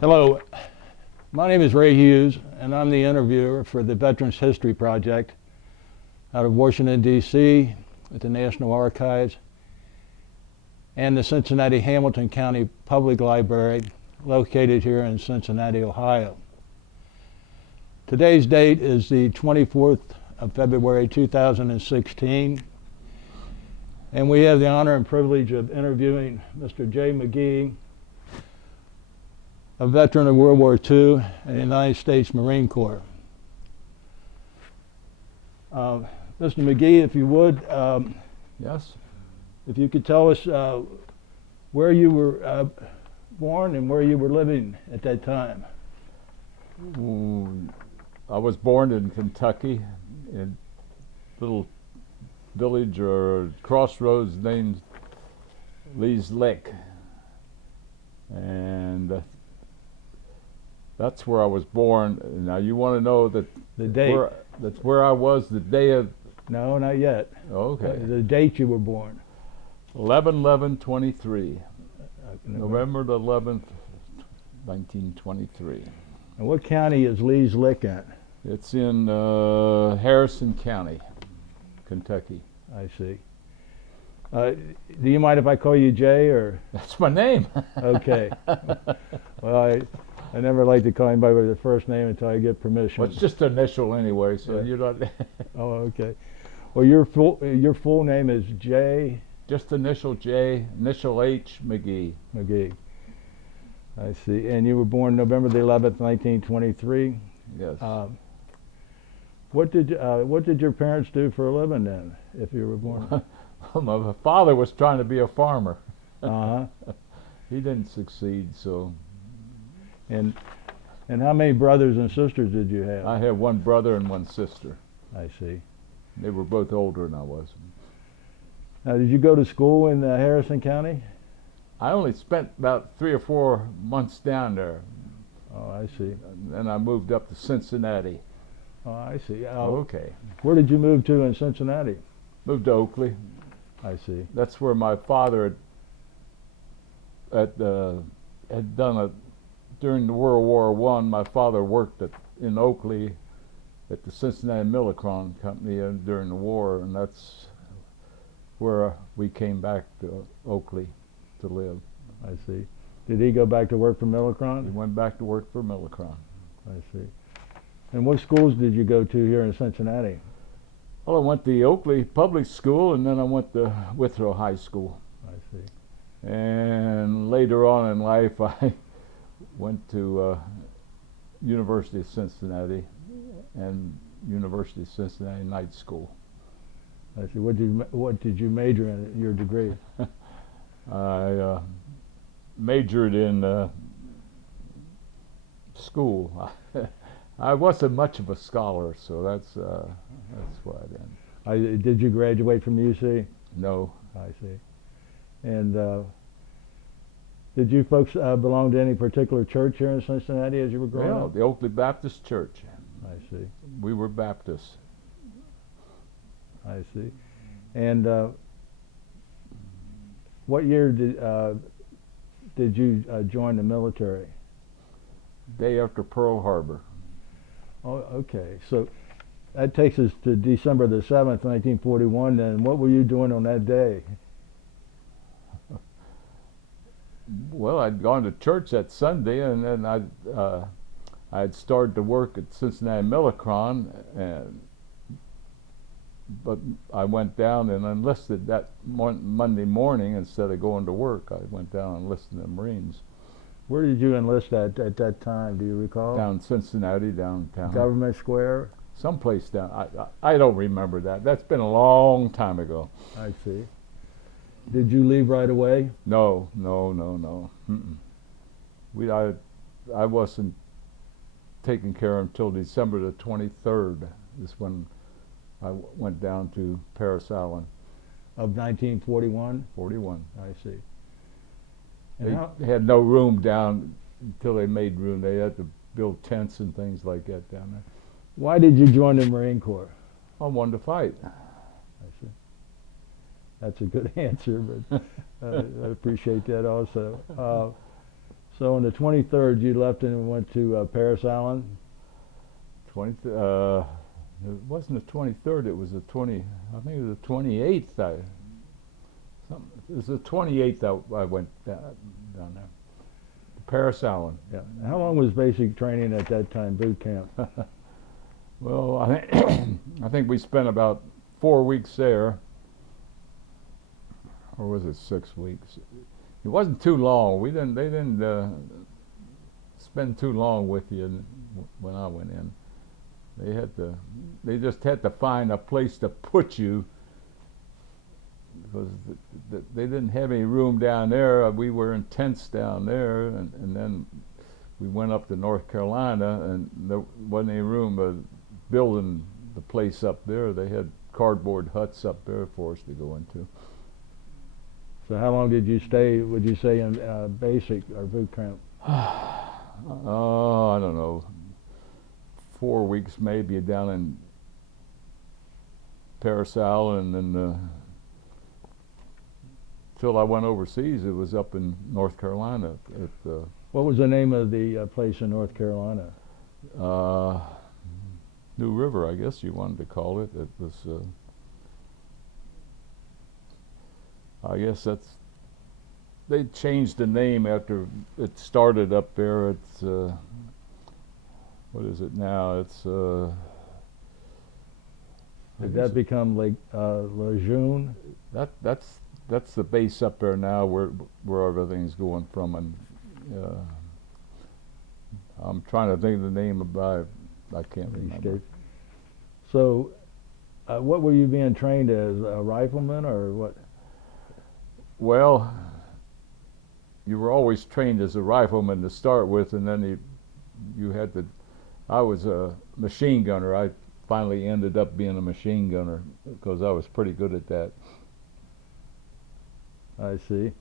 Hello, my name is Ray Hughes, and I'm the interviewer for the Veterans History Project out of Washington, D.C. at the National Archives and the Cincinnati Hamilton County Public Library located here in Cincinnati, Ohio. Today's date is the 24th of February 2016, and we have the honor and privilege of interviewing Mr. J. MaGee, a veteran of World War II in the United States Marine Corps. Mr. MaGee, if you would, Yes. if you could tell us where you were born and where you were living at that time. I was born in Kentucky, in a little village or crossroads named Lee's Lick, and that's where I was born. Now you want to know that The date? that's where I was the day of. No, not yet. Okay. The date you were born. 11/11/23, November the 11th, 1923. And what county is Lee's Lick in? It's in Harrison County, Kentucky. I see. Do you mind if I call you Jay, or? That's my name. Okay. Well, I never like to call anybody by their first name until I get permission. Well, it's just initial anyway, so Yeah. you're not. Oh, okay. Well, your full name is J. Just initial J, initial H, MaGee. MaGee. I see. And you were born November the 11th, 1923. Yes. What did your parents do for a living then, if you were born? My father was trying to be a farmer. Uh-huh. He didn't succeed, so And how many brothers and sisters did you have? I have one brother and one sister. I see. They were both older than I was. Now, did you go to school in Harrison County? I only spent about 3 or 4 months down there, Oh, I see. and then I moved up to Cincinnati. Oh, I see. Okay. Where did you move to in Cincinnati? Moved to Oakley. I see. That's where my father had done a. During the World War I, my father worked in Oakley at the Cincinnati Millicron Company during the war, and that's where we came back to Oakley to live. I see. Did he go back to work for He Millicron? went back to work for Millicron. I see. And what schools did you go to here in Cincinnati? Well, I went to the Oakley Public School, and then I went to Withrow High School. I see. And later on in life, I went to University of Cincinnati and University of Cincinnati Night School. I see. What did you major in your degree? I majored in school. I wasn't much of a scholar, so that's why I didn't. Did you graduate from UC? No. I see. And did you folks belong to any particular church here in Cincinnati as you were growing Well, up? the Oakley Baptist Church. I see. We were Baptists. I see. And what year did you join the military? Day after Pearl Harbor. Oh, okay. So that takes us to December the 7th, 1941. Then what were you doing on that day? Well, I'd gone to church that Sunday, and then I'd started to work at Cincinnati Millicron, but I went down and enlisted that Monday morning instead of going to work. I went down and enlisted in the Marines. Where did you enlist at that time? Do you recall? Down Cincinnati, downtown. Government Square? Someplace down. I don't remember that. That's been a long time ago. I see. Did you leave right away? No. I wasn't taken care of until December the 23rd. Is when I went down to Parris Island. Of 1941? 41. I see. They had no room down until they made room. They had to build tents and things like that down there. Why did you join the Marine Corps? I wanted to fight. I see. That's a good answer, but I appreciate that also. So on the 23rd, you left and went to Paris Island. It wasn't the 23rd. It was the 20. I think it was the 28th. It was the 28th I went down there. Paris Island. Yeah. How long was basic training at that time, boot camp? Well, I think we spent about 4 weeks there, or was it 6 weeks? It wasn't too long. They didn't spend too long with you when I went in. They just had to find a place to put you, because they didn't have any room down there. We were in tents down there, and then we went up to North Carolina, and there wasn't any room building the place up there. They had cardboard huts up there for us to go into. So how long did you stay, would you say, in basic or boot camp? Oh, I don't know. 4 weeks maybe down in Paris Island, and then till I went overseas, it was up in North Carolina. What was the name of the place in North Carolina? New River, I guess you wanted to call it. It was, I guess they changed the name after it started up there. It's, what is it now? It's, Did that become Lake Lejeune? That's the base up there now, where everything's going from, and I'm trying to think of the name about it. I can't remember. So, what were you being trained as, a rifleman or what? Well, you were always trained as a rifleman to start with, and then you had to. I was a machine gunner. I finally ended up being a machine gunner because I was pretty good at that. I see.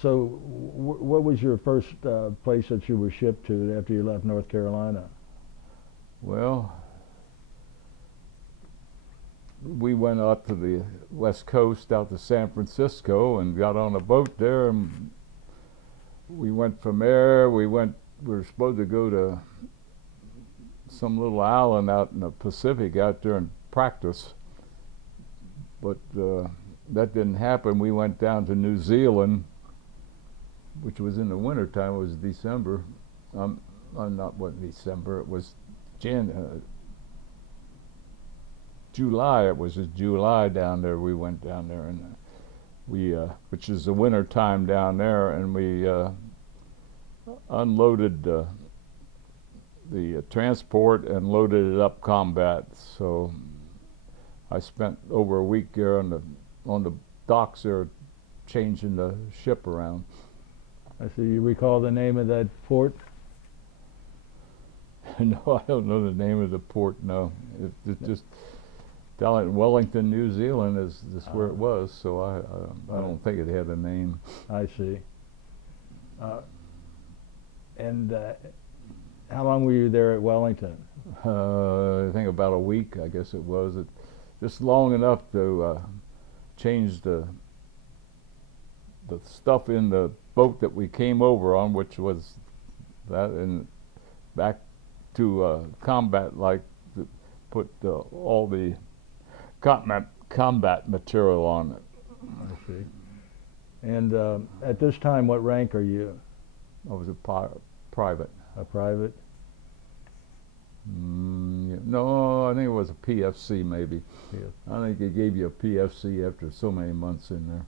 So, what was your first place that you were shipped to after you left North Carolina? Well, we went out to the West Coast, out to San Francisco, and got on a boat there, and we went from there. We were supposed to go to some little island out in the Pacific out there and practice, but that didn't happen. We went down to New Zealand, which was in the wintertime. It was December. Not what December. It was July. It was July down there. We went down there, and which is the winter time down there, and we unloaded the transport and loaded it up combat. So I spent over a week there on the docks there, changing the ship around. I see. You recall the name of that port? No, I don't know the name of the port. No, it just down in Wellington, New Zealand is where it was. So I don't think it had a name. I see. And how long were you there at Wellington? I think about a week. I guess it was. Just long enough to change the stuff in the boat that we came over on, which was that, and back to combat, like to put all the combat material on it. I see. And at this time, what rank are you? I was a private. A private? No, I think it was a PFC maybe. I think they gave you a PFC after so many months in there.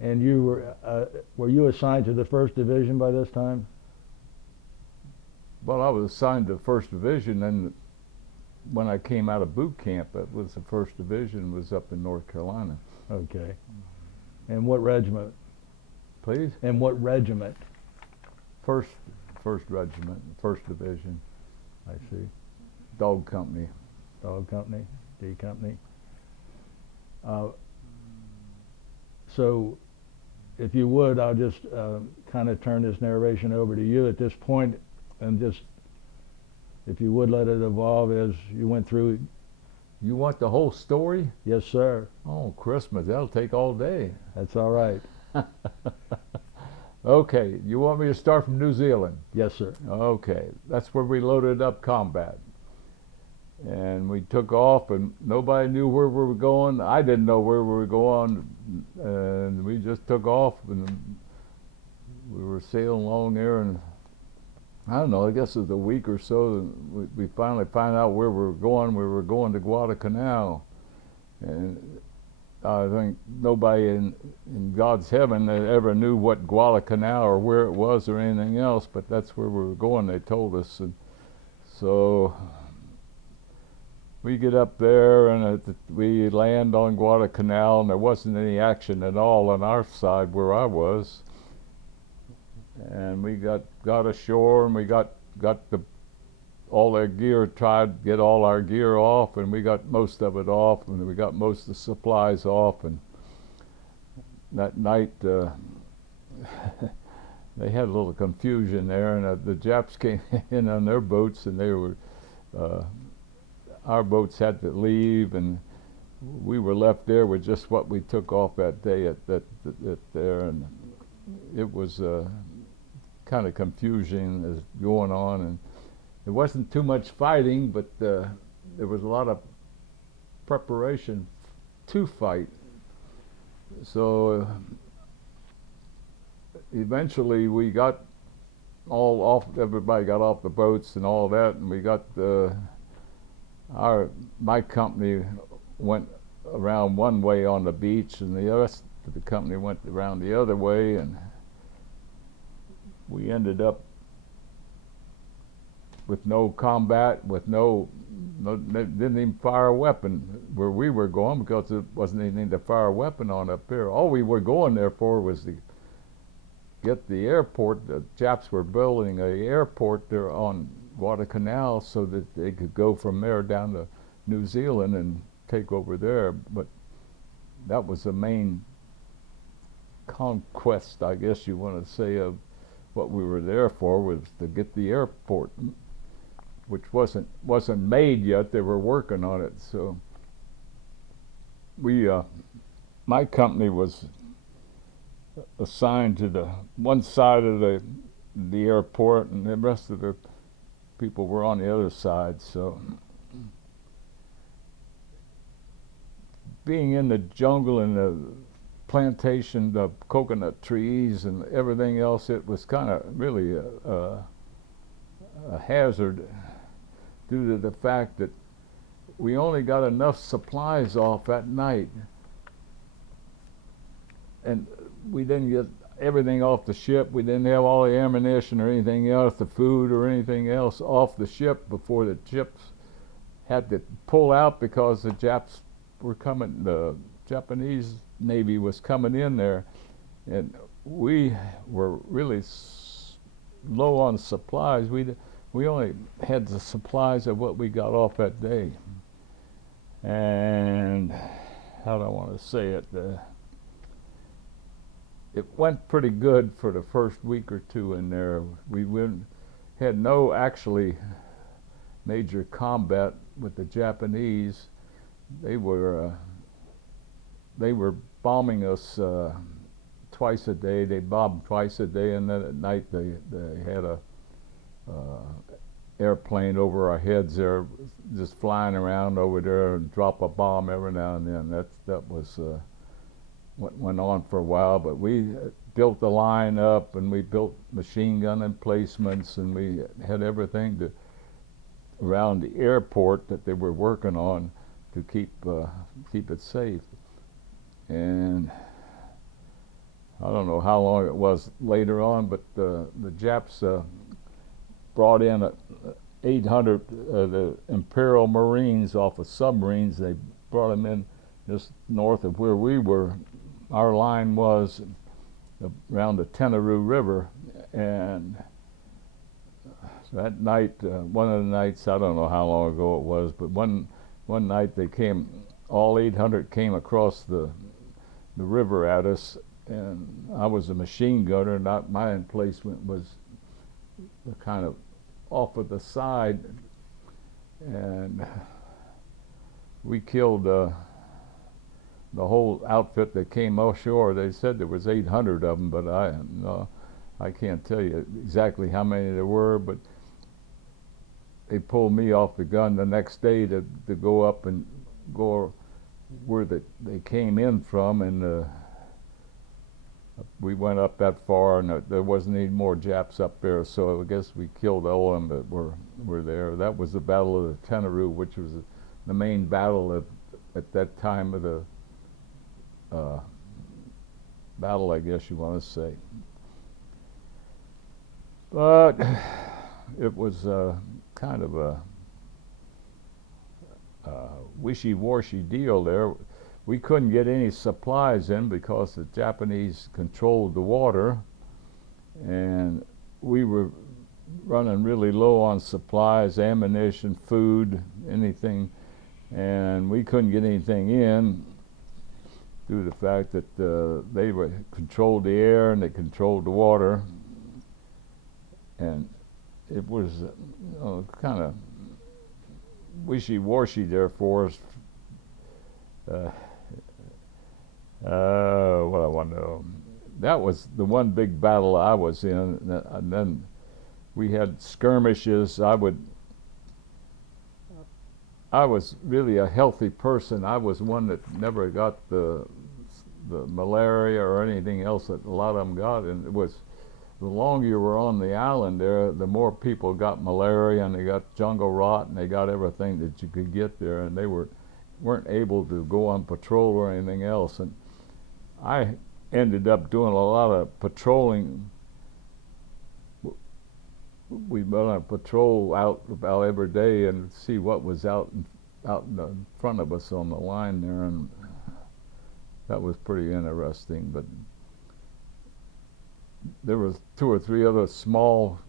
And you were you assigned to the 1st Division by this time? Well, I was assigned to 1st Division, and when I came out of boot camp, that was the 1st Division, was up in North Carolina. Okay. And what regiment? Please? And what regiment? First Regiment, 1st Division. I see. Dog Company. Dog Company, D Company. So, if you would, I'll just kind of turn this narration over to you at this point, and just, if you would, let it evolve as you went through. You want the whole story? Yes, sir. Oh, Christmas, that'll take all day. That's all right. Okay, you want me to start from New Zealand? Yes, sir. Okay, that's where we loaded up combat. And we took off, and nobody knew where we were going. I didn't know where we were going, and we just took off, and we were sailing along there, and I don't know, I guess it was a week or so, we finally found out where we were going. We were going to Guadalcanal, and I think nobody in God's heaven that ever knew what Guadalcanal or where it was or anything else, but that's where we were going, they told us. And so we get up there, and we land on Guadalcanal, and there wasn't any action at all on our side where I was. And we got ashore, and we got all our gear, tried to get all our gear off, and we got most of it off, and we got most of the supplies off. And that night they had a little confusion there, and the Japs came in on their boats, and they were our boats had to leave, and we were left there with just what we took off that day at there, and it was kind of confusion is going on, and there wasn't too much fighting, but there was a lot of preparation to fight. So eventually we got all off, everybody got off the boats and all that, and we got my company went around one way on the beach, and the rest of the company went around the other way, and we ended up with no combat, with didn't even fire a weapon where we were going, because there wasn't anything to fire a weapon on up there. All we were going there for was to get the airport. The Japs were building an airport there on Guadalcanal so that they could go from there down to New Zealand and take over there. But that was the main conquest, I guess you want to say, of what we were there for, was to get the airport, which wasn't made yet. They were working on it. So we my company was assigned to the one side of the airport, and the rest of the people were on the other side. So being in the jungle and the plantation, the coconut trees and everything else, it was kind of really a hazard, due to the fact that we only got enough supplies off at night, and we didn't get everything off the ship. We didn't have all the ammunition or anything else, the food or anything else off the ship before the ships had to pull out, because the Japs were coming, the Japanese Navy was coming in there, and we were really low on supplies. We only had the supplies of what we got off that day. And how do I want to say it? It went pretty good for the first week or two in there. We had no actually major combat with the Japanese. They were bombing us twice a day. They bombed twice a day, and then at night they had a airplane over our heads there, just flying around over there, and drop a bomb every now and then. That was what went on for a while. But we built the line up, and we built machine gun emplacements, and we had everything around the airport that they were working on to keep it safe. And I don't know how long it was later on, but the Japs brought in 800 the Imperial Marines off of submarines. They brought them in just north of where we were. Our line was around the Tenaroo River, and that night, one of the nights, I don't know how long ago it was, but one night they came, all 800 came across the river at us, and I was a machine gunner. My emplacement was kind of off of the side, and we killed the whole outfit that came offshore, they said there was 800 of them, but I can't tell you exactly how many there were, but they pulled me off the gun the next day to go up and go where they came in from, and we went up that far, and there wasn't any more Japs up there, so I guess we killed all of them that were there. That was the Battle of the Tenarue, which was the main battle at that time of the battle, I guess you want to say. But it was kind of a wishy-washy deal there. We couldn't get any supplies in because the Japanese controlled the water, and we were running really low on supplies, ammunition, food, anything, and we couldn't get anything in due to the fact that they controlled the air and they controlled the water, and it was kind of wishy-washy there for us. What I want to know. That was the one big battle I was in, and then we had skirmishes. I was really a healthy person. I was one that never got the malaria or anything else that a lot of them got, and it was the longer you were on the island there, the more people got malaria, and they got jungle rot, and they got everything that you could get there, and they weren't able to go on patrol or anything else. And I ended up doing a lot of patrolling. We went on a patrol out about every day and see what was out in front of us on the line there, and that was pretty interesting. But there was 2 or 3 other small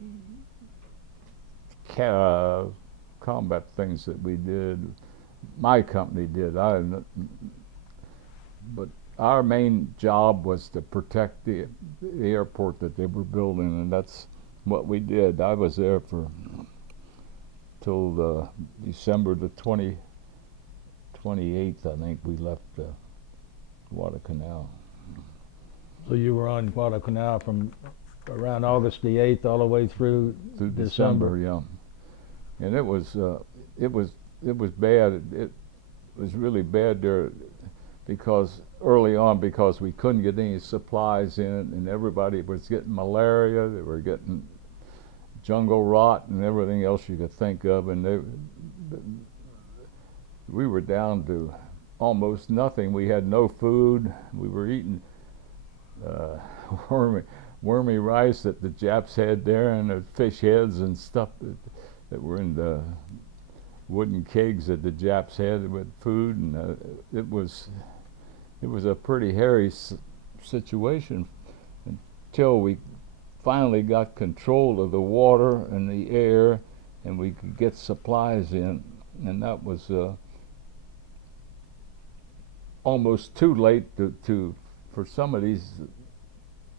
combat things that we did. My company did. But our main job was to protect the airport that they were building, and that's what we did. I was there till December the 28th, I think we left Guadalcanal. So you were on Guadalcanal from around August the 8th all the way through December. Yeah. And it was bad. It was really bad there because early on, because we couldn't get any supplies in, and everybody was getting malaria. They were getting jungle rot and everything else you could think of, and we were down to almost nothing. We had no food. We were eating wormy rice that the Japs had there, and the fish heads and stuff that were in the wooden kegs that the Japs had with food, and it was a pretty hairy situation until we finally got control of the water and the air, and we could get supplies in, and that was almost too late for some of these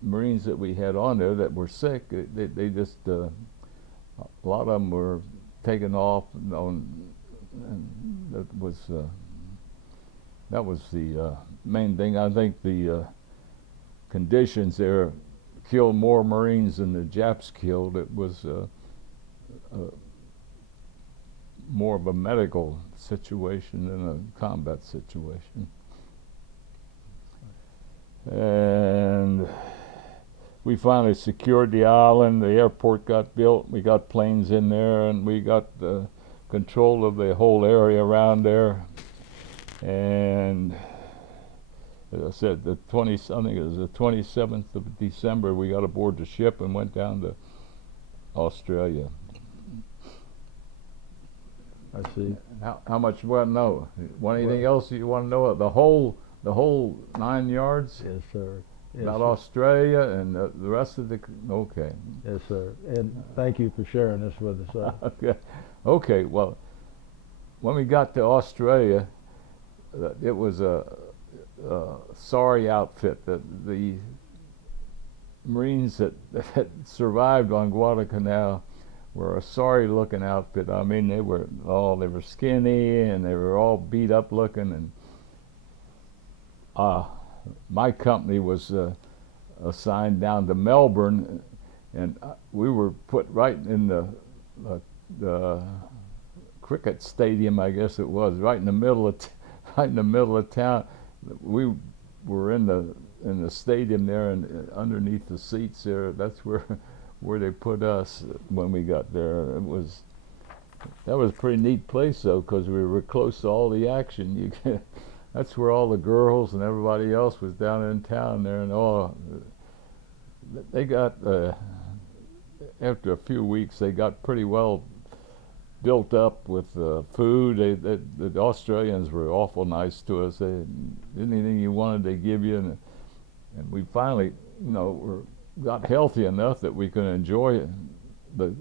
Marines that we had on there that were sick. They just a lot of them were taken off, and that was the main thing. I think the conditions there killed more Marines than the Japs killed. It was more of a medical situation than a combat situation. And we finally secured the island. The airport got built. We got planes in there, and we got control of the whole area around there. And as I said, I think it was the 27th of December, we got aboard the ship and went down to Australia. I see. How much you want to know? Want anything else you want to know? The whole 9 yards? Yes, sir. Yes, About sir. Australia and the rest of the... Okay. Yes, sir. And thank you for sharing this with us. Okay. Okay, well, when we got to Australia, it was a sorry outfit. The Marines that survived on Guadalcanal were a sorry-looking outfit. I mean, they were skinny, and they were all beat up looking, and my company was assigned down to Melbourne, and we were put right in the cricket stadium, I guess it was, right in the middle of right in the middle of town. We were in the stadium there, and underneath the seats there. That's where they put us when we got there. That was a pretty neat place though, because we were close to all the action. That's where all the girls and everybody else was down in town there, and all. They got after a few weeks, they got pretty well built up with food. The Australians were awful nice to us. Anything you wanted, they give you, and we finally, got healthy enough that we could enjoy the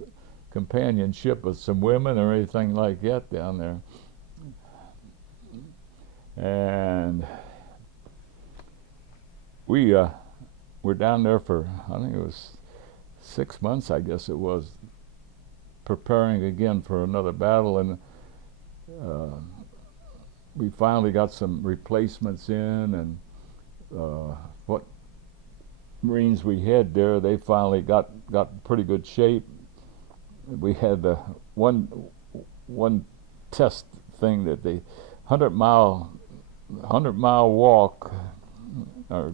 companionship of some women or anything like that down there. And we were down there for, I think it was 6 months, I guess it was, preparing again for another battle, and we finally got some replacements in, and what Marines we had there, they finally got pretty good shape. We had one test thing that they 100-mile walk, or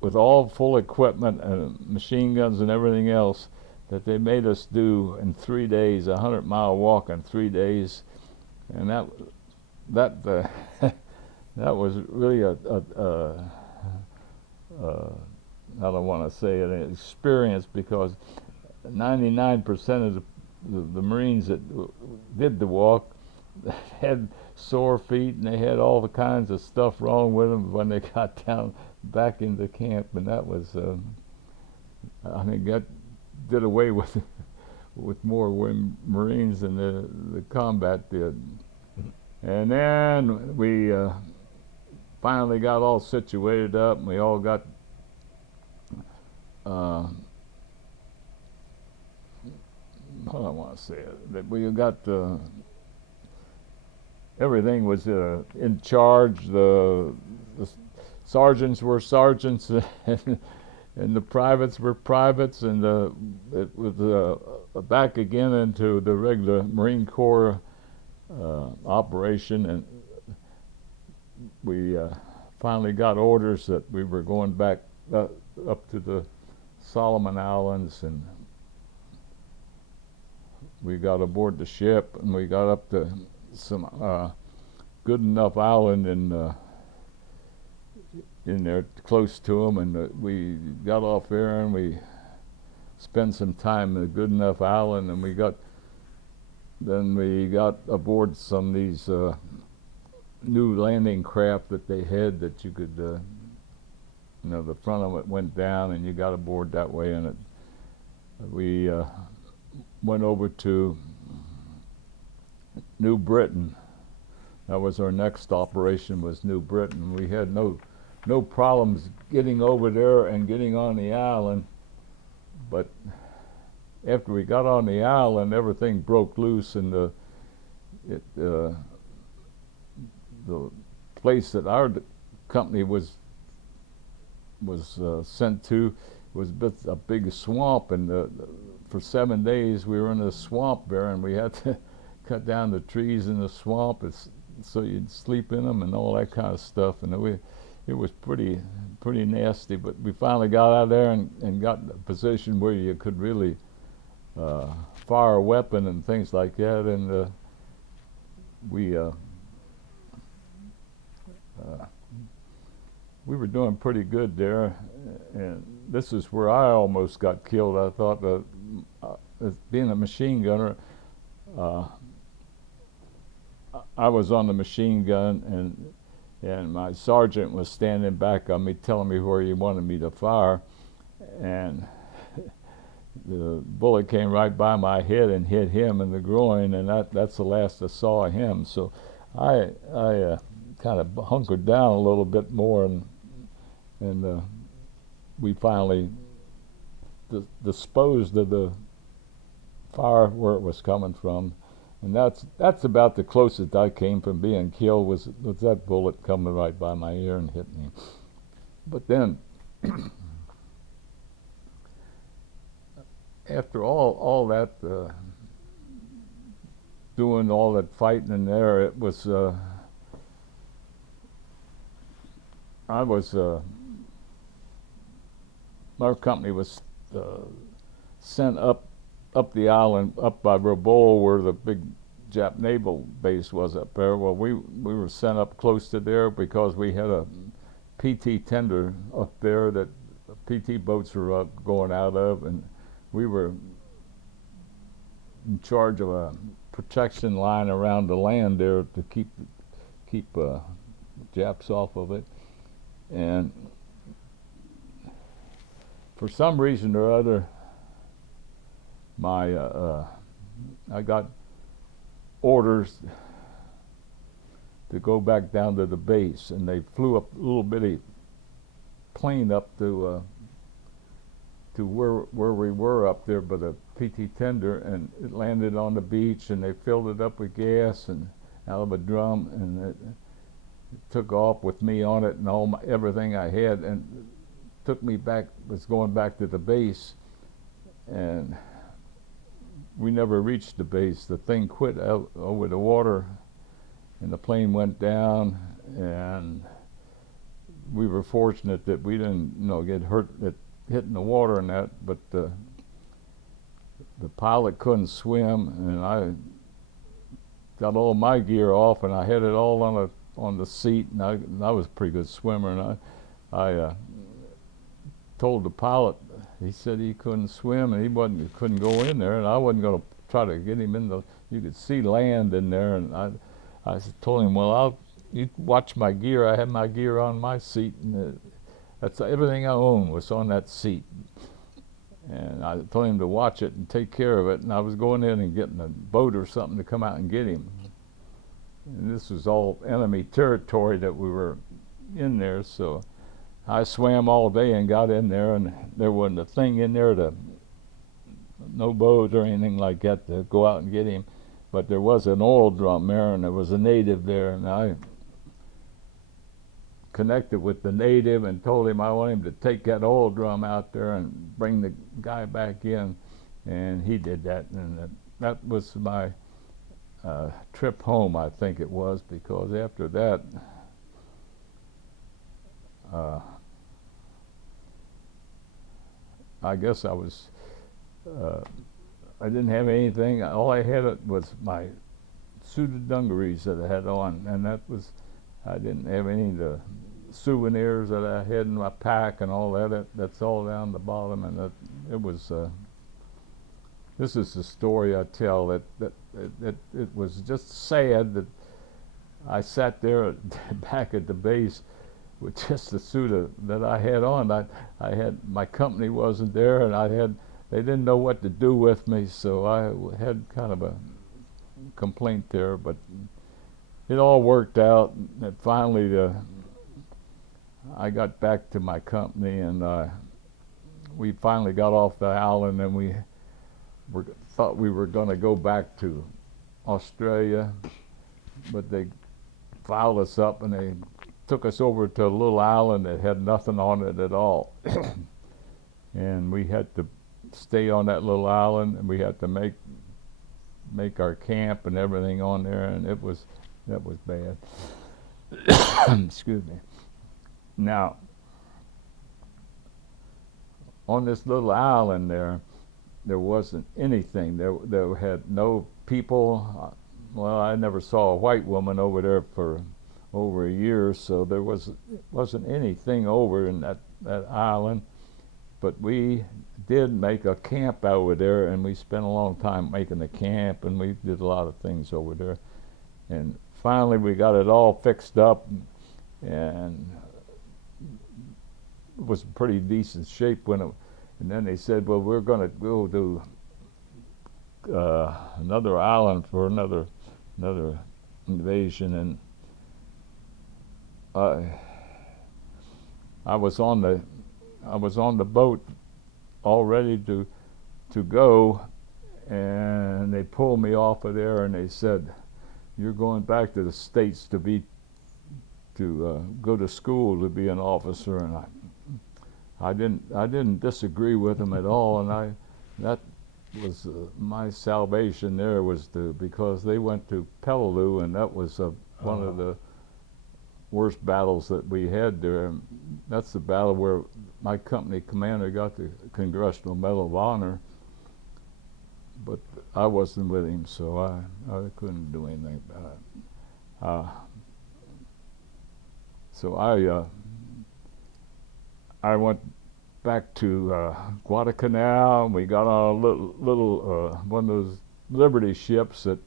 with all full equipment and machine guns and everything else, that they made us do in 3 days, 100-mile walk in 3 days, and that was really I don't want to say an experience, because 99% of the Marines that did the walk had sore feet, and they had all the kinds of stuff wrong with them when they got down back into camp, and that was I think that did away with more Marines than the combat did. And then we finally got all situated up, and we all got how do I want to say it, that we got everything was in charge. The sergeants were sergeants, and the privates were privates, and it was back again into the regular Marine Corps operation, and we finally got orders that we were going back up to the Solomon Islands, and we got aboard the ship, and we got up to some good enough island in there close to them, and we got off there, and we spent some time in a good enough island, and then we got aboard some of these new landing craft that they had, that you could the front of it went down, and you got aboard that way, and we went over to New Britain. That was our next operation, was New Britain. We had no problems getting over there and getting on the island, but after we got on the island, everything broke loose, and the place that our company was sent to was a big swamp, and for 7 days we were in the swamp there, and we had to cut down the trees in the swamp so you'd sleep in them and all that kind of stuff, and it was pretty nasty. But we finally got out of there and got in a position where you could really fire a weapon and things like that, and we were doing pretty good there. And this is where I almost got killed. I thought as being a machine gunner, I was on the machine gun, and my sergeant was standing back on me, telling me where he wanted me to fire, and the bullet came right by my head and hit him in the groin, and that's the last I saw of him. So I kind of hunkered down a little bit more, and we finally disposed of the fire where it was coming from, And that's about the closest I came from being killed was that bullet coming right by my ear and hit me. But then, after all that, doing all that fighting in there, it was I was our company was sent up the island, up by Rabaul, where the big Jap naval base was up there. Well, we were sent up close to there because we had a PT tender up there that PT boats were going out of, and we were in charge of a protection line around the land there to keep Japs off of it. And for some reason or other, I got orders to go back down to the base, and they flew up a little bitty plane up to where we were up there by the PT tender, and it landed on the beach, and they filled it up with gas and out of a drum, and it took off with me on it and everything I had, and took me back. Was going back to the base, and we never reached the base. The thing quit out over the water, and the plane went down, and we were fortunate that we didn't, get hurt at hitting the water and that. But the pilot couldn't swim, and I got all my gear off, and I had it all on the seat, and I was a pretty good swimmer, and I told the pilot. He said he couldn't swim and he couldn't go in there, and I wasn't going to try to get him in the. You could see land in there, and I told him, well, you watch my gear. I had my gear on my seat, and that's everything I owned was on that seat. And I told him to watch it and take care of it, and I was going in and getting a boat or something to come out and get him. And this was all enemy territory that we were in there, so I swam all day and got in there, and there wasn't a thing in there no boat or anything like that to go out and get him. But there was an oil drum there, and there was a native there, and I connected with the native and told him I want him to take that oil drum out there and bring the guy back in, and he did that, and that was my trip home, I think it was, because after that, I guess I didn't have anything. All I had was my suit of dungarees that I had on, and I didn't have any of the souvenirs that I had in my pack and all that. That's all down the bottom, and it was. This is the story I tell. That it was just sad that I sat there back at the base with just the suit that I had on. I had, my company wasn't there, and they didn't know what to do with me, so I had kind of a complaint there, but it all worked out. And finally, I got back to my company, and we finally got off the island, and we thought we were going to go back to Australia, but they filed us up, and they took us over to a little island that had nothing on it at all. And we had to stay on that little island, and we had to make our camp and everything on there, and that was bad. Excuse me. Now, on this little island there wasn't anything. There had no people. Well, I never saw a white woman over there for over a year, so there wasn't anything over in that island. But we did make a camp over there, and we spent a long time making the camp, and we did a lot of things over there. And finally we got it all fixed up, and it was in pretty decent shape and then they said, well, we're going to go to another island for another invasion, and I was on the boat all ready to go, and they pulled me off of there, and they said, "You're going back to the States to go to school to be an officer." And I didn't disagree with them at all, and that was my salvation there, was because they went to Peleliu, and that was one of the worst battles that we had there. That's the battle where my company commander got the Congressional Medal of Honor, but I wasn't with him, so I couldn't do anything about it. So I went back to Guadalcanal, and we got on a little one of those Liberty ships that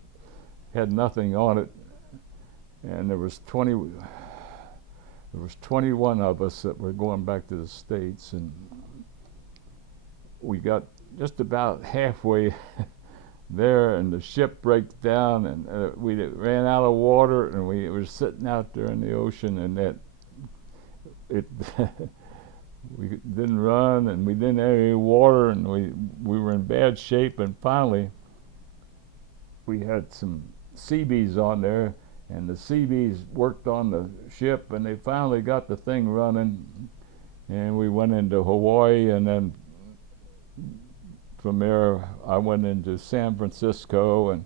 had nothing on it, and there was 21 of us that were going back to the States, and we got just about halfway there, and the ship breaks down, and we ran out of water, and we were sitting out there in the ocean, and we didn't run, and we didn't have any water, and we were in bad shape, and finally we had some Seabees on there, and the Seabees worked on the ship, and they finally got the thing running, and we went into Hawaii, and then from there I went into San Francisco, and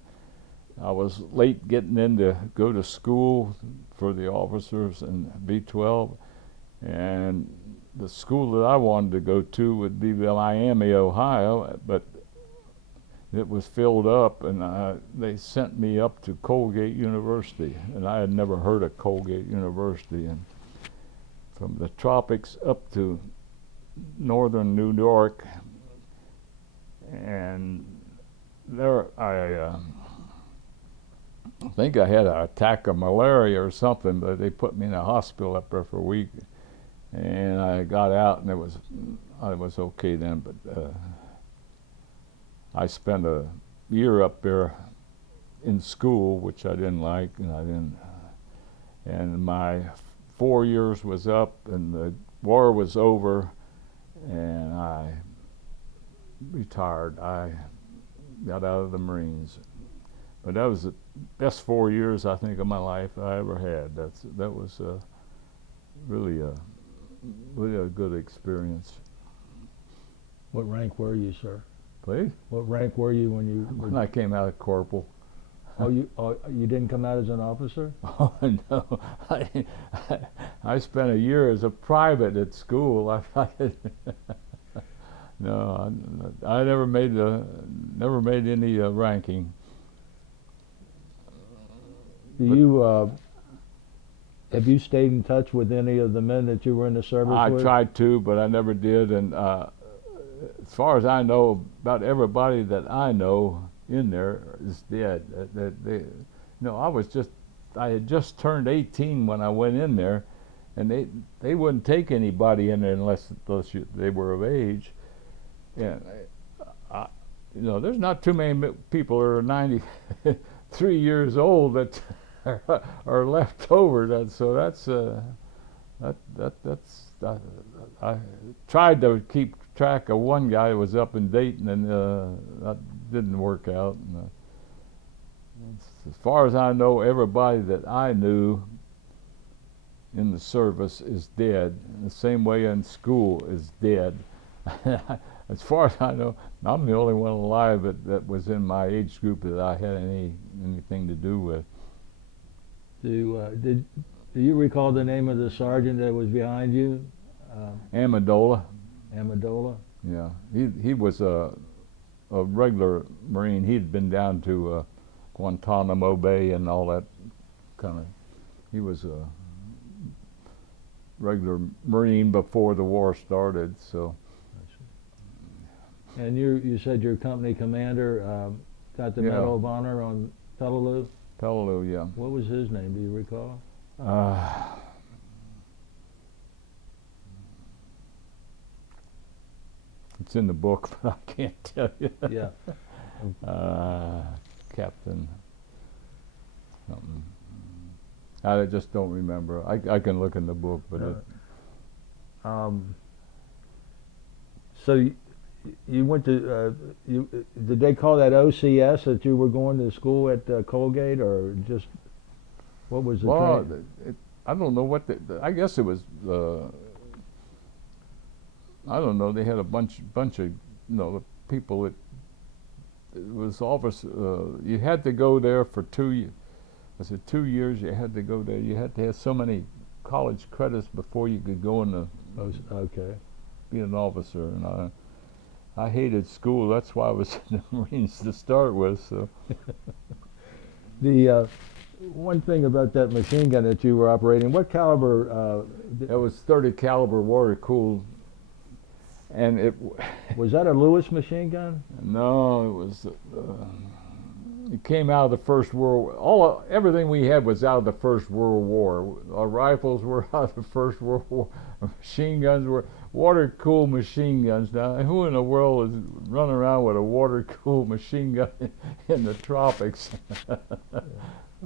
I was late getting in to go to school for the officers in B-12, and the school that I wanted to go to would be Miami, Ohio, but it was filled up, and they sent me up to Colgate University, and I had never heard of Colgate University. And from the tropics up to northern New York, and there I think I had an attack of malaria or something, but they put me in a hospital up there for a week, and I got out, and I was okay then, but I spent a year up there in school, which I didn't like, and my 4 years was up, and the war was over, and I retired. I got out of the Marines, but that was the best 4 years, I think, of my life I ever had. That was really a good experience. What rank were you, sir? Please? What rank were you when you When I came out of Corporal. Oh, you didn't come out as an officer? Oh, no. I spent a year as a private at school. No, I never made any ranking. Have you stayed in touch with any of the men that you were in the service with? I tried to, but I never did. And as far as I know, about everybody that I know in there is dead. I had just turned 18 when I went in there, and they wouldn't take anybody in there unless they were of age. And there's not too many people who are 93 years old that are left over. I tried to keep track of one guy who was up in Dayton, and that didn't work out. And, as far as I know, everybody that I knew in the service is dead. The same way in school is dead. As far as I know, I'm the only one alive that was in my age group that I had anything to do with. Do you recall the name of the sergeant that was behind you? Amendola. Amendola? Yeah, he was a regular Marine. He'd been down to Guantanamo Bay and all that kind of. He was a regular Marine before the war started. So. And you said your company commander got the Medal of Honor on Peleliu? Peleliu, yeah. What was his name? Do you recall? It's in the book, but I can't tell you. Yeah. Captain something. I just don't remember. I can look in the book, but So you went to did they call that OCS that you were going to school at Colgate, or just what was the Well, training? I don't know what I guess it was. I don't know. They had a bunch of people. It was always you had to go there for 2 years. I said 2 years. You had to go there. You had to have so many college credits before you could go into Okay. be an officer. And I hated school. That's why I was in the Marines to start with. So The one thing about that machine gun that you were operating, what caliber? it was 30 caliber water cooled, and Was that a Lewis machine gun? no, it was. It came out of the First World. Everything we had was out of the First World War. Our rifles were out of the First World War. Our machine guns were water-cooled machine guns. Now, who in the world is running around with a water-cooled machine gun in the tropics?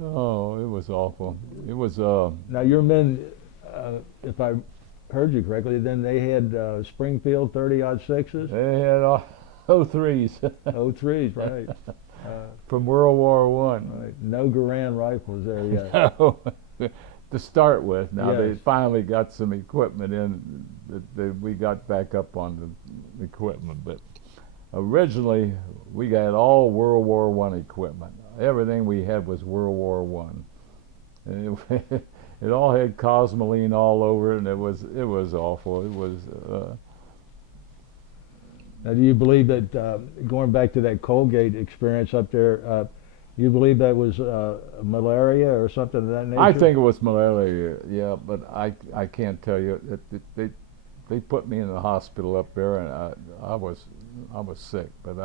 Oh, it was awful. It was. Now your men, if I heard you correctly, then they had Springfield 30-06s, They had O3s 03s, right? from World War One. Right. No Garand rifles there yet. To start with. Now they Yes. finally got some equipment in that we got back up on the equipment, but originally we got all World War One equipment. Everything we had was World War One, and it all had Cosmoline all over it, and it was awful. It was. Now, do you believe that going back to that Colgate experience up there, you believe that was malaria or something of that nature? I think it was malaria, yeah, but I can't tell you. They put me in the hospital up there, and I was sick. But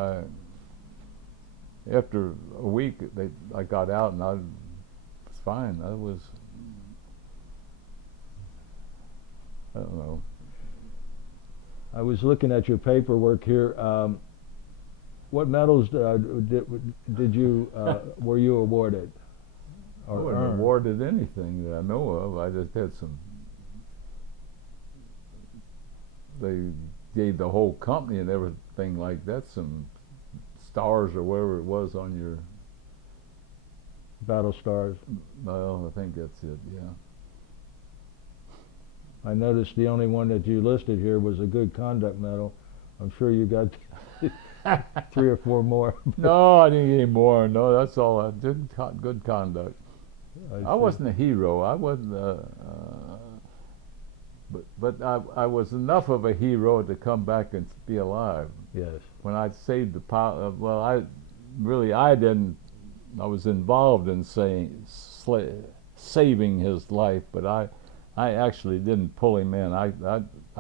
after a week, I got out, and I was fine. I don't know. I was looking at your paperwork here. What medals did you were you awarded? I wasn't awarded anything that I know of. I just had some. They gave the whole company and everything like that some stars or whatever it was on your. Battle stars. Well, I think that's it. Yeah. I noticed the only one that you listed here was a good conduct medal. I'm sure you got 3 or 4 more. No, I didn't get any more. No, that's all. I did good conduct. I see. wasn't a hero. I wasn't. But I was enough of a hero to come back and be alive. Yes. When I saved the pilot, well, I didn't. I was involved in saving his life, but I actually didn't pull him in. I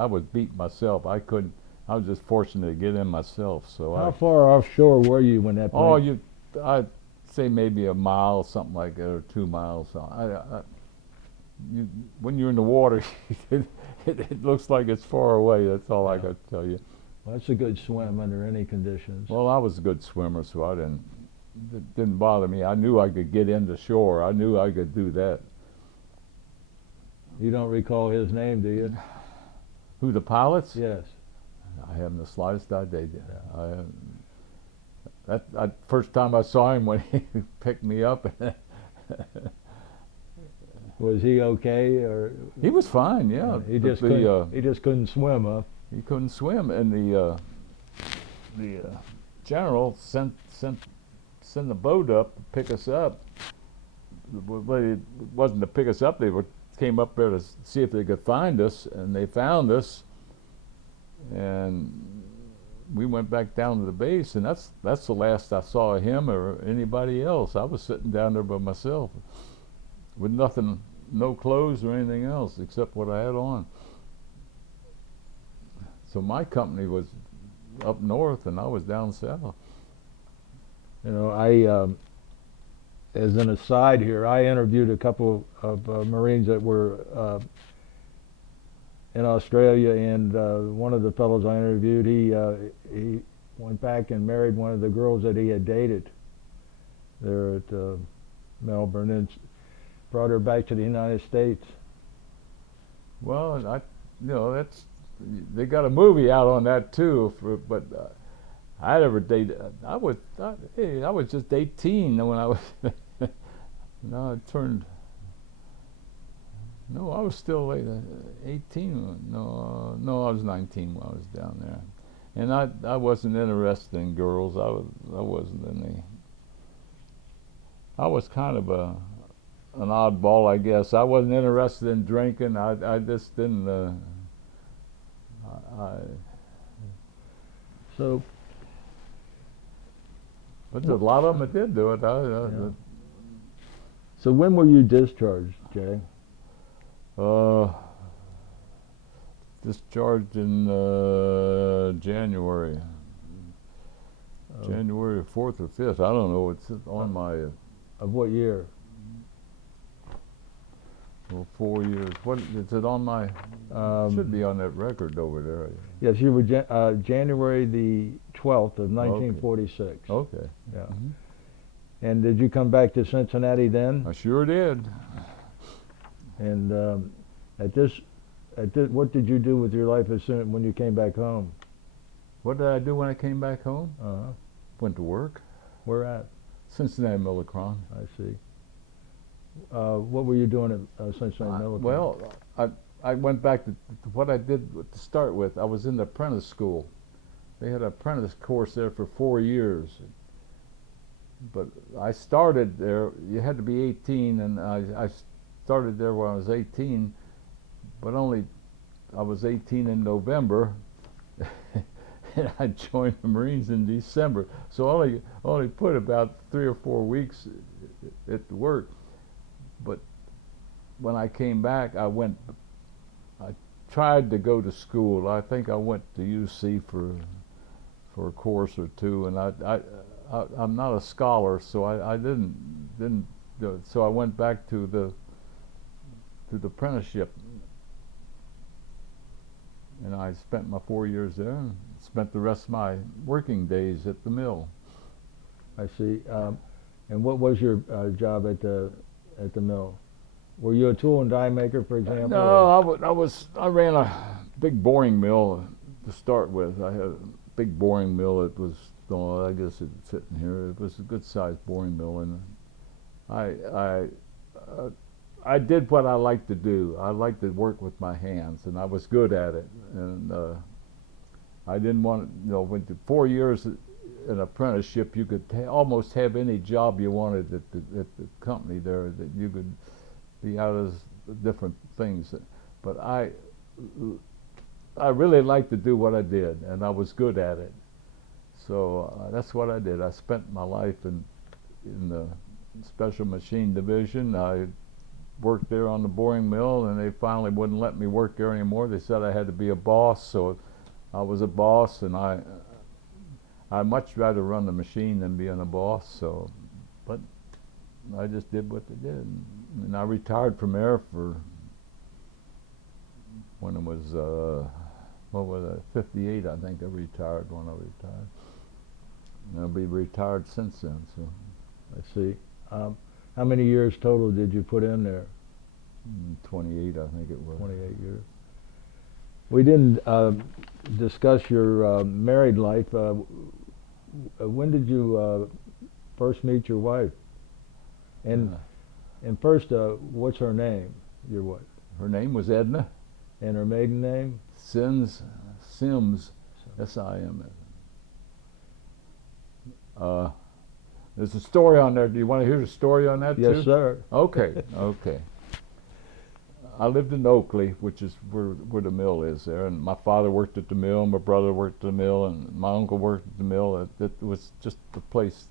was beat myself. I couldn't. I was just fortunate to get in myself. So How far offshore were you when that plane? I'd say maybe a mile, something like that, or 2 miles. When you're in the water, it looks like it's far away. That's all I got to tell you. Well, that's a good swim under any conditions. Well, I was a good swimmer, so it didn't bother me. I knew I could get into shore. I knew I could do that. You don't recall his name, do you? Who, the pilots? Yes. I haven't the slightest idea. That first time I saw him when he picked me up. Was he okay, or He was fine, yeah. he But just couldn't, he just couldn't swim, huh? he couldn't swim, and the general sent the boat up to pick us up. But it wasn't to pick us up. They came up there to see if they could find us, and they found us. And we went back down to the base, and that's the last I saw of him or anybody else. I was sitting down there by myself with nothing, no clothes or anything else except what I had on. So my company was up north, and I was down south. You know, as an aside here, I interviewed a couple of Marines that were in Australia, and one of the fellows I interviewed, he went back and married one of the girls that he had dated there at Melbourne, and brought her back to the United States. Well, they got a movie out on that too. But I never dated. I was just 18 when I was. No, I turned. No, I was still 18. No, I was 19 when I was down there, and I wasn't interested in girls. I wasn't any. I was kind of an oddball, I guess. I wasn't interested in drinking. I just didn't. So, but a lot of them that did do it. yeah. So when were you discharged, Jay? Discharged in January. January 4th or 5th. I don't know. It's on my. Of what year? Well, 4 years. What is it on my? Should be on that record over there. Yes, you were January the 12th of 1946. Okay. Yeah. Mm-hmm. And did you come back to Cincinnati then? I sure did. And what did you do with your life when you came back home? What did I do when I came back home? Uh-huh. Went to work. Where at? Cincinnati Millicron. I see. What were you doing at Cincinnati Millicron? Well, I went back to what I did to start with. I was in the apprentice school. They had an apprentice course there for 4 years. But I started there, you had to be 18, and I started there when I was 18, but I was 18 in November, and I joined the Marines in December. So I only put about 3 or 4 weeks at the work. But when I came back, I tried to go to school. I think I went to UC for a course or two, and I'm not a scholar, so I didn't do it. So I went back to the apprenticeship, and I spent my 4 years there, and spent the rest of my working days at the mill. I see. And what was your job at the mill? Were you a tool and die maker, for example? No, I ran a big boring mill to start with. I had a big boring mill. It was, I guess it's sitting here. It was a good sized boring mill, and I did what I liked to do. I liked to work with my hands, and I was good at it. And I didn't want to, when 4 years in apprenticeship, you could almost have any job you wanted at the company there. That you could be out as different things. But I really liked to do what I did, and I was good at it. So that's what I did. I spent my life in the special machine division. I worked there on the boring mill, and they finally wouldn't let me work there anymore. They said I had to be a boss, so I was a boss, and I'd much rather run the machine than being a boss. So, but I just did what they did, and I retired from there when it was 58, I think I retired when I retired. And I've been retired since then. So I see. How many years total did you put in there? 28, I think it was. 28 years. We didn't discuss your married life. When did you first meet your wife? And first, what's her name? Your wife? Her name was Edna. And her maiden name? Sims, S-I-M-S. There's a story on there. Do you want to hear the story on that too? Yes, sir. Okay, okay. I lived in Oakley, which is where the mill is there, and my father worked at the mill, my brother worked at the mill, and my uncle worked at the mill. It was just the place.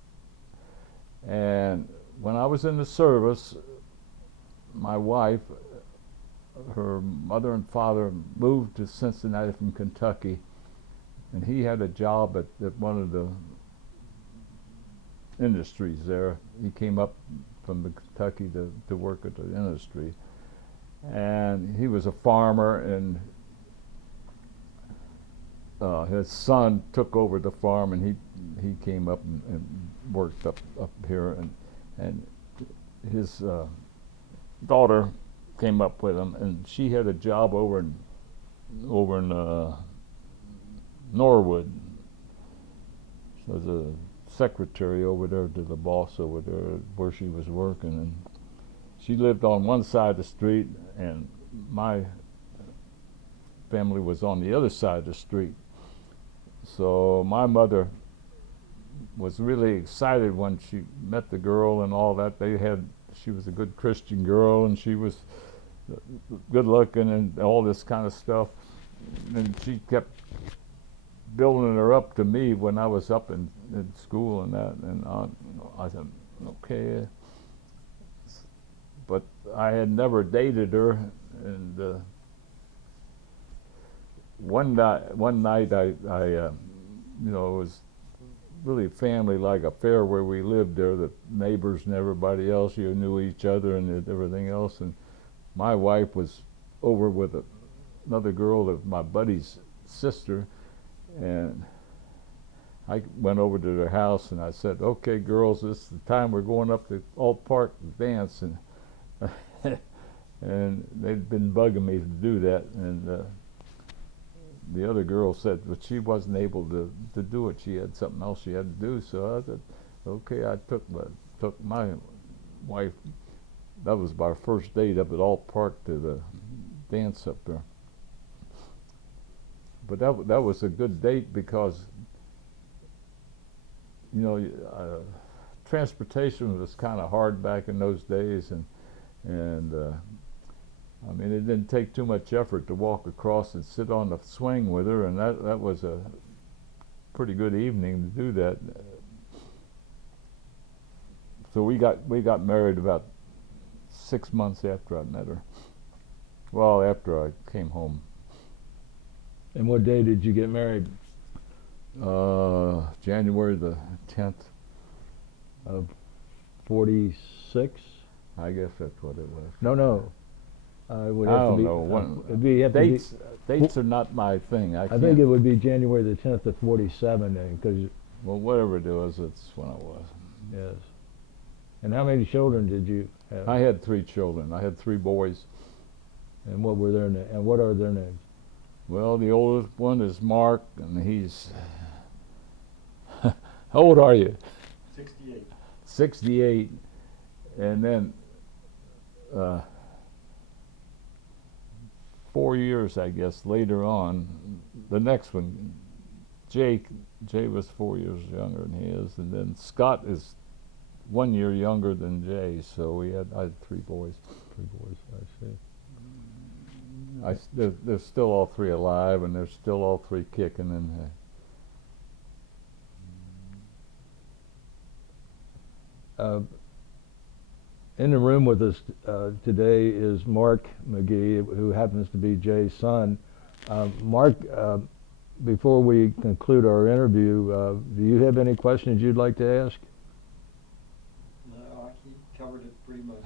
And when I was in the service, my wife, her mother and father moved to Cincinnati from Kentucky, and he had a job at one of the industries there. He came up from Kentucky to work at the industry, and he was a farmer, and his son took over the farm, and he came up and worked up here, and his daughter came up with him, and she had a job over over in Norwood. She was a secretary over there to the boss over there where she was working, and she lived on one side of the street, and my family was on the other side of the street. So my mother was really excited when she met the girl and all that. She was a good Christian girl, and she was good looking and all this kind of stuff. And she kept building her up to me when I was up in school and that. And I said, okay. But I had never dated her. And one night I it was really family-like affair where we lived there. The neighbors and everybody else, knew each other and everything else. And my wife was over with another girl of my buddy's sister, and I went over to their house and I said, okay girls, this is the time we're going up to Alt Park to dance. And and they'd been bugging me to do that, and the other girl said, but she wasn't able to do it. She had something else she had to do. So I said, okay. I took my wife. That was our first date up at Alt Park to the dance up there. But that was a good date because transportation was kind of hard back in those days, and I mean, it didn't take too much effort to walk across and sit on the swing with her, and that was a pretty good evening to do that. So we got married about 6 months after I met her. Well, after I came home. And what day did you get married? January the 10th. Of 46? I guess that's what it was. No. I don't know. Dates are not my thing. I think it would be January the 10th of 47, because. Well, whatever it was, it's when I was. Yes. And how many children did you have? I had 3 children. I had 3 boys. And what were their and what are their names? Well, the oldest one is Mark, and he's. How old are you? 68. 68, and then 4 years, I guess, later on, the next one, Jay was 4 years younger than he is, and then Scott is 1 year younger than Jay. So I had 3 boys. 3 boys, I see. They're still all 3 alive, and they're still all 3 kicking. And in the room with us today is Mark MaGee, who happens to be Jay's son. Mark, before we conclude our interview, do you have any questions you'd like to ask? No, he covered it pretty much.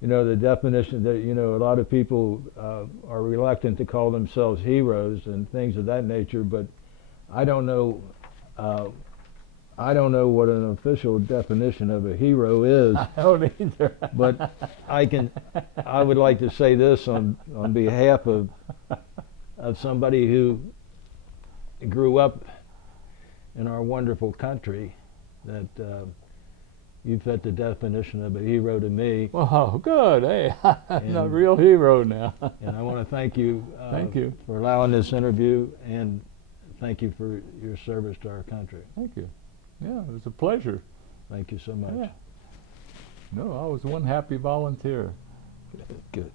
The definition that, a lot of people are reluctant to call themselves heroes and things of that nature, but I don't know what an official definition of a hero is. I don't either. But I would like to say this on behalf of somebody who grew up in our wonderful country, that you fit the definition of a hero to me. Wow, good. Hey, I'm a real hero now. And I want to thank you. Thank you for allowing this interview, and thank you for your service to our country. Thank you. Yeah, it was a pleasure. Thank you so much. Yeah. No, I was one happy volunteer. Good.